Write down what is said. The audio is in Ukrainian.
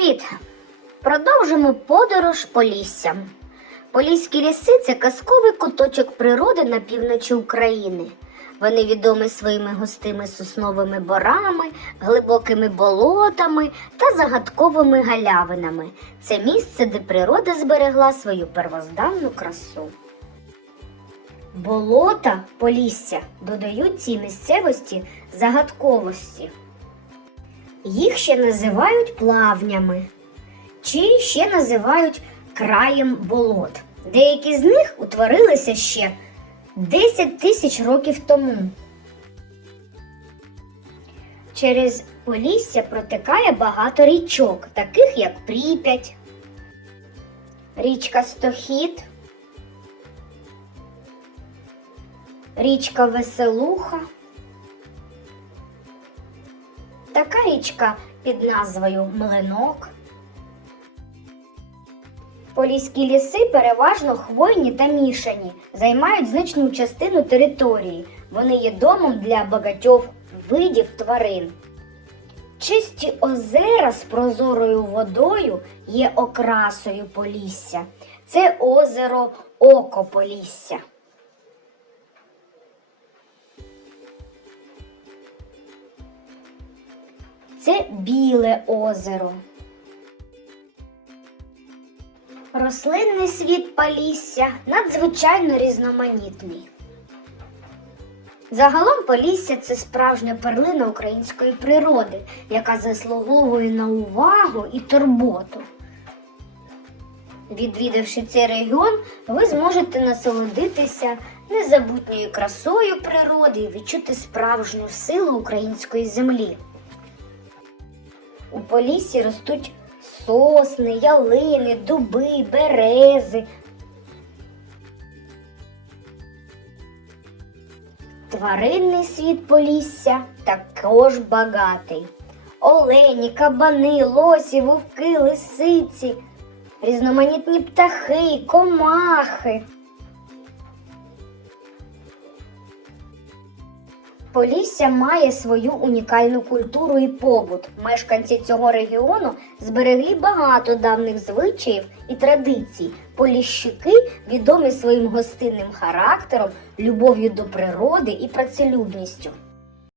Привіт! Продовжимо подорож Поліссям. Поліські ліси це казковий куточок природи на півночі України. Вони відомі своїми густими сосновими борами, глибокими болотами та загадковими галявинами. Це місце, де природа зберегла свою первозданну красу. Болота Полісся додають цій місцевості загадковості. Їх ще називають плавнями, чи ще називають краєм болот. Деякі з них утворилися ще 10 тисяч років тому. Через Полісся протикає багато річок, таких як Прип'ять, річка Стохід, річка Веселуха. Така річка під назвою Млинок. Поліські ліси переважно хвойні та мішані, займають значну частину території. Вони є домом для багатьох видів тварин. Чисті озера з прозорою водою є окрасою Полісся. Це озеро Око Полісся. Це біле озеро. Рослинний світ Полісся надзвичайно різноманітний. Загалом Полісся це справжня перлина української природи, яка заслуговує на увагу і турботу. Відвідавши цей регіон, ви зможете насолодитися незабутньою красою природи і відчути справжню силу української землі. У Поліссі ростуть сосни, ялини, дуби, берези. Тваринний світ Полісся також багатий. Олені, кабани, лосі, вовки, лисиці, різноманітні птахи, комахи. Полісся має свою унікальну культуру і побут. Мешканці цього регіону зберегли багато давних звичаїв і традицій. Поліщики відомі своїм гостинним характером, любов'ю до природи і працелюбністю.